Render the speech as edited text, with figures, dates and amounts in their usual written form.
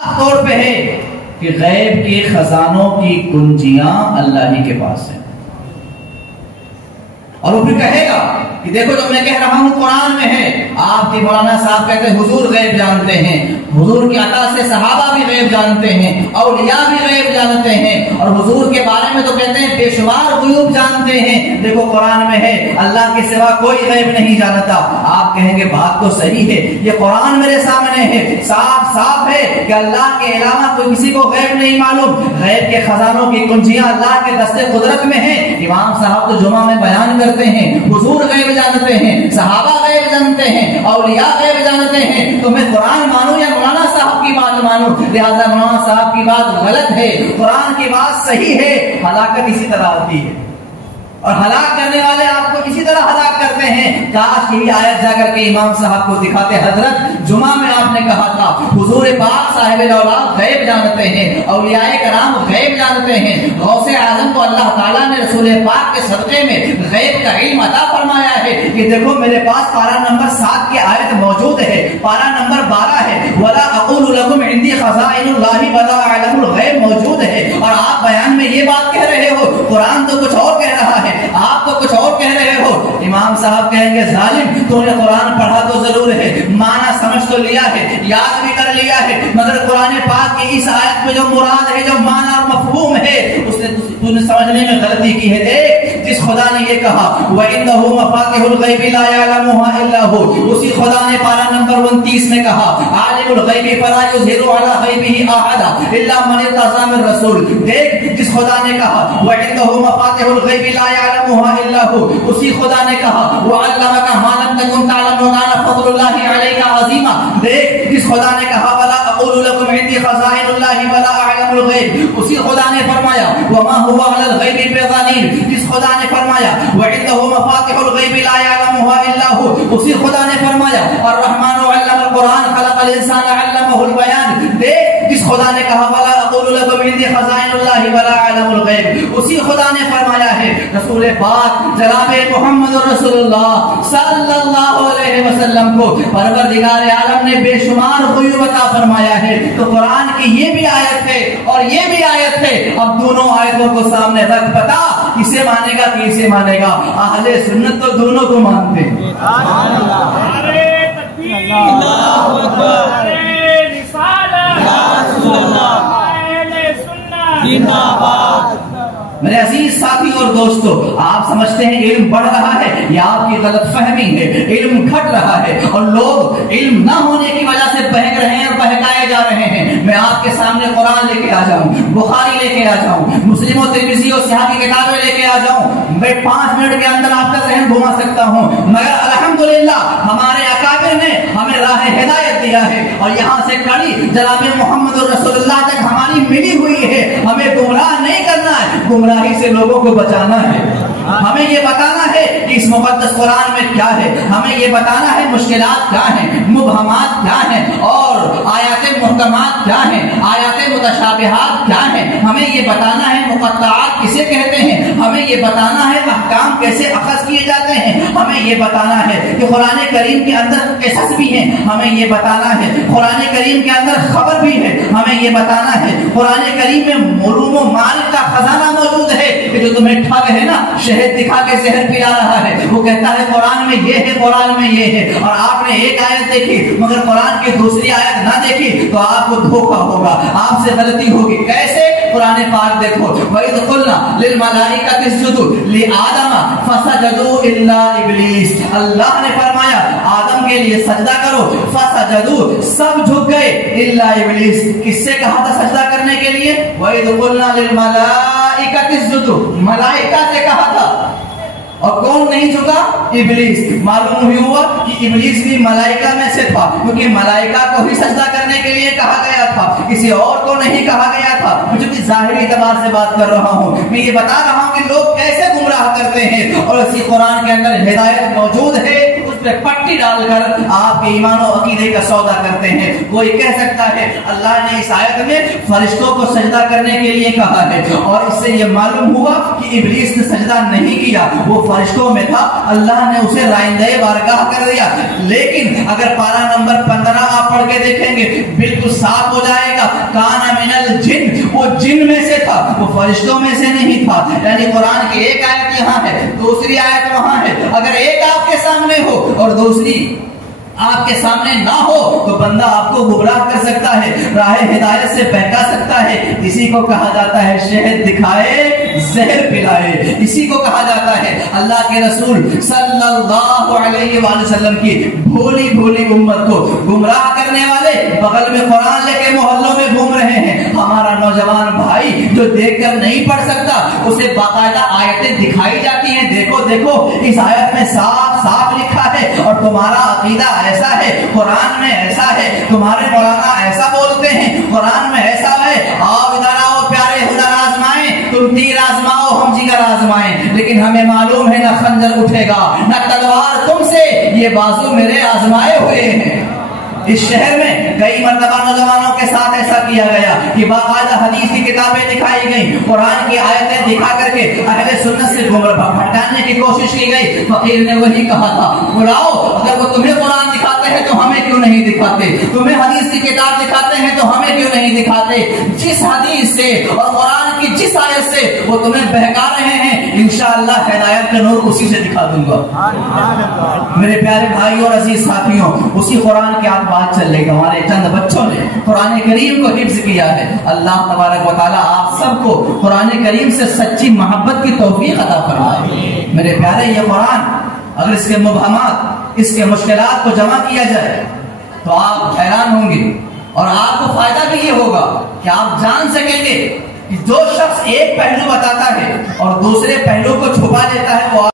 طور پہ ہے کہ غیب کے خزانوں کی کنجیاں اللہ ہی کے پاس ہیں. اور وہ پھر کہے گا کہ دیکھو جو میں کہہ رہا ہوں قرآن میں ہے. آپ کے مولانا صاحب کہتے ہیں حضور غیب جانتے ہیں, حضور کی عطا سے صحابہ بھی غیب جانتے ہیں, اولیاء بھی غیب جانتے ہیں, اور حضور کے بارے میں تو کہتے ہیں بے شمار غیوب جانتے ہیں. دیکھو قرآن میں ہے اللہ کے سوا کوئی غیب نہیں جانتا. آپ کہیں گے بات تو صحیح ہے, یہ قرآن میرے سامنے ہے, صاف صاف ہے کہ اللہ کے علاوہ کوئی کسی کو غیب نہیں معلوم. غیب کے خزانوں کی کنجیاں اللہ کے دست قدرت میں ہیں. امام صاحب تو جمعہ میں بیان کرتے ہیں حضور غیب جانتے ہیں, صحابہ غیب جانتے ہیں, اولیاء غیب جانتے ہیں. تو میں قرآن مانوں یا مولانا صاحب کی بات مانوں؟ لہذا مولانا صاحب کی بات غلط ہے, قرآن کی بات صحیح ہے. ہلاکت اسی طرح ہوتی ہے اور ہلاک کرنے والے آپ کو اسی طرح ہلاک کرتے ہیں. کاش یہی آیت جا کر کے امام صاحب کو دکھاتے. حضرت جمعہ میں آپ نے کہا تھا حضور پاک صاحب الاولاد غیب جانتے ہیں, اولیاء کرام غیب جانتے ہیں, غوث اعظم کو اللہ تعالیٰ نے رسول پاک کے صدقے میں غیب کا علم عطا فرمایا ہے. کہ دیکھو میرے پاس پارہ نمبر 7 کی آیت موجود ہے, پارہ نمبر 12 ہے, وَلَا أَقُولُ لَكُمْ عِنْدِي خَزَائِنُ اللَّهِ وَلَا أَعْلَمُ الْغَيْبَ موجود ہے. اور آپ بیان میں یہ بات کہہ رہے ہو, قرآن تو کچھ اور کہہ رہا ہے, آپ تو کچھ اور کہہ رہے ہو. امام صاحب کہیں گے ظالم, تو نے قرآن پڑھا تو ضرور ہے, معنی سمجھ تو لیا ہے, یاد بھی کر لیا ہے, مگر قرآن پاک کی اس آیت میں جو مراد ہے, جو معنی اور مفہوم ہے, اس نے تو نے سمجھنے میں غلطی کی ہے. دیکھ جس خدا نے یہ کہا وَإِنَّهُ مَفَاتِحُ الْغَيْبِ لَا يَعْلَمُهَا إِلَّا هُوَ, اسی خدا نے پارہ نمبر 29 میں کہا عالم الغیب فلا یظہر علی غیبہ احدا الا من ارتضی من رسول. دیکھ جس خدا نے کہا وَإِنَّهُ مَفَاتِحُ الْغَيْبِ لَا يَعْلَمُهَا إِلَّا هُوَ, اسی خدا نے کہا وَعَلَّمَكَ مَا لَمْ تَكُنْ تَعْلَمُ وَكَانَ فَضْلُ اللَّهِ عَلَيْكَ عَظِيمًا. دیکھ جس خدا نے کہا وَلَا أَقُولُ لَكُمْ عِنْدِي خَزَائِنُ اللَّهِ وَلَا أَعْلَمُ الْغَيْبَ, اسی خدا نے فرمایا وَمَا هُوَ عَلَى الْغَيْبِ بِضَنِينٍ. جس خدا نے فرمایا وَعِنْدَهُ مَفَاتِحُ الْغَيْبِ لَا يَعْلَمُهَا إِلَّا هُوَ, اسی خدا نے فرمایا الرحمن علم القرآن خلق الانسان علمه البیان. دیکھ جس خدا نے کہا وَلَا أَقُولُ لَكُمْ عِنْدِي خَزَائِنُ اللَّهِ وَلَا أَعْلَمُ الْغَيْبَ, اسی خدا نے فرمایا ہے رسول پاک جناب محمد رسول اللہ صلی اللہ علیہ وسلم کو پروردگار عالم نے بے شمار غیوب عطا فرمایا ہے. تو قرآن کی یہ بھی آیت ہے اور یہ بھی آیت ہے. اب دونوں آیتوں کو سامنے رکھ, بتا کسے مانے گا کسے مانے گا؟ اہل سنت تو دونوں کو مانتے ہیں. میرے عزیز ساتھی اور دوستو, آپ سمجھتے ہیں علم بڑھ رہا ہے, یہ آپ کی غلط فہمی ہے. علم گھٹ رہا ہے اور لوگ علم نہ ہونے کی وجہ سے بہک رہے ہیں اور بہکائے جا رہے ہیں. میں آپ کے سامنے قرآن لے کے آ جاؤں, بخاری لے کے آ جاؤں, مسلم و ترمذی اور صحیح کی کتابیں لے کے آ جاؤں, میں 5 منٹ کے اندر آپ کا ذہن گھما سکتا ہوں. مگر الحمدللہ ہمارے اکابر نے ہمیں راہ ہدایت دیا ہے, اور یہاں سے کڑی جناب محمد رسول اللہ تک ہماری ملی ہوئی ہے. ہمیں گمراہ نہیں کرنا ہے, گمراہی سے لوگوں کو بچانا ہے. ہمیں یہ بتانا ہے کہ اس مقدس قرآن میں کیا ہے, ہمیں یہ بتانا ہے مشکلات کیا ہیں, مبہمات کیا ہیں, اور آیات محکمات کیا ہیں, آیات متشابہات کیا ہیں. ہمیں یہ بتانا ہے مقطعات کسے کہتے ہیں, ہمیں یہ بتانا ہے احکام کیسے اخذ کیے جاتے ہیں, ہمیں یہ بتانا ہے کہ قرآن کریم کے اندر قصص بھی ہیں, ہمیں یہ بتانا ہے قرآن کریم کے اندر خبر بھی ہے, ہمیں یہ بتانا ہے قرآن کریم میں علوم و معارف کا خزانہ موجود ہے. کہ جو تمہیں ٹھگ ہے نا, شہد دکھا کے زہر پلا رہا ہے, وہ کہتا ہے قرآن میں یہ ہے, قرآن میں یہ ہے, اور آپ نے ایک آیت دیکھی مگر قرآن کی دوسری آیت نہ دیکھی تو آپ کو دھوکہ ہوگا, آپ سے غلطی ہوگی. کیسے؟ قرآن پاک دیکھو وَإِذْ قُلْنَا لِلْمَلَائِكَةِ اسْجُدُوا لِآدَمَ فَسَجَدُوا إِلَّا إِبْلِيسَ. اللہ نے فرمایا آدم کے لیے سجدہ کرو, فَسَجَدُوا, سب جھک گئے, إِلَّا إِبْلِيسَ. کس سے کہا تھا سجدہ کرنے کے لیے؟ وَإِذْ قُلْنَا لِلْمَلَائِكَةِ اسْجُدُوا, ملائکہ سے کہا تھا, اور کون نہیں جھکا؟ ابلیس. معلوم بھی ہوا کہ ابلیس بھی ملائکہ میں سے تھا, کیونکہ ملائکہ کو ہی سجدہ کرنے کے لیے کہا گیا تھا, کسی اور کو نہیں کہا گیا تھا. مجھے ظاہری اعتبار سے بات کر رہا ہوں, میں یہ بتا رہا ہوں کہ لوگ کیسے گمراہ کرتے ہیں, اور اسی قرآن کے اندر ہدایت موجود ہے, اس پہ پٹی ڈال کر آپ کے ایمان و عقیدے کا سودا کرتے ہیں. کوئی کہہ سکتا ہے اللہ نے اس آیت میں فرشتوں کو سجدہ کرنے کے لیے کہا ہے, اور اس سے یہ معلوم ہوا کہ ابلیس نے سجدہ نہیں کیا, وہ فرشتوں میں تھا, اللہ نے اسے رائندہ بارگاہ کر دیا. لیکن اگر پارہ نمبر 15 آپ پڑھ کے دیکھیں گے بالکل صاف ہو جائے گا کن میں سے تھا؟ وہ فرشتوں میں سے نہیں تھا. یعنی قرآن کی ایک آیت یہاں ہے، دوسری آیت وہاں ہے. اگر ایک آپ کے سامنے ہو اور دوسری آپ کے سامنے نہ ہو تو بندہ آپ کو گمراہ کر سکتا ہے، راہ ہدایت سے بہکا سکتا ہے. اسی کو کہا جاتا ہے شہد دکھائے زہر پلائے. اسی کو کہا جاتا ہے اللہ کے رسول صلی اللہ علیہ وآلہ وسلم کی بھولی بھولی امت کو گمراہ کرنے والے بغل میں قرآن لے کے محلوں میں گھوم رہے ہیں. ہمارا نوجوان بھائی جو دیکھ کر نہیں پڑھ سکتا اسے باقاعدہ آیتیں دکھائی جاتی ہیں، دیکھو دیکھو اس آیت میں صاف صاف لکھا ہے اور تمہارا عقیدہ ایسا ہے، قرآن میں ایسا ہے، تمہارے مولانا ایسا بولتے ہیں، قرآن میں ایسا ہے. آؤ ادھر آؤ پیارے ہنر آزمائیں، تم تیر آزماؤ ہم جگر آزمائیں. لیکن ہمیں معلوم ہے نہ خنجر اٹھے گا نہ تلوار تم سے، یہ بازو میرے آزمائے ہوئے ہیں. اس شہر میں کئی مرتبہ نوجوانوں کے ساتھ ایسا کیا گیا کہ باقاعدہ حدیث کی کتابیں دکھائی گئیں، قرآن کی آیتیں دکھا کر کے اہل سنت سے گمراہ بھٹکانے کی کوشش کی گئی. فقیر نے وہی کہا تھا، بلاؤ اگر وہ تمہیں قرآن دکھاتے ہیں تو ہمیں کیوں نہیں دکھاتے؟ تمہیں حدیث کی کتاب دکھاتے ہیں تو ہمیں کیوں نہیں دکھاتے؟ جس حدیث سے اور قرآن کی جس آیت سے وہ تمہیں بہکا رہے ہیں انشاءاللہ ہدایت کا نور اسی سے دکھا دوں گا. میرے پیارے بھائیوں اور عزیز ساتھیوں، اسی قرآن کے آج بات چل رہی ہے. ہمارے چند بچوں نے قرآن کریم کو حفظ کیا ہے. اللہ تبارک و تعالیٰ آپ سب کو قرآن کریم سے سچی محبت کی توفیق عطا فرمائے. میرے پیارے یہ قرآن اگر اس کے مبہمات، اس کے مشکلات کو جمع کیا جائے تو آپ حیران ہوں گے اور آپ کو فائدہ بھی یہ ہوگا کہ آپ جان سکیں گے کہ جو شخص ایک پہلو بتاتا ہے اور دوسرے پہلو کو چھپا لیتا ہے وہ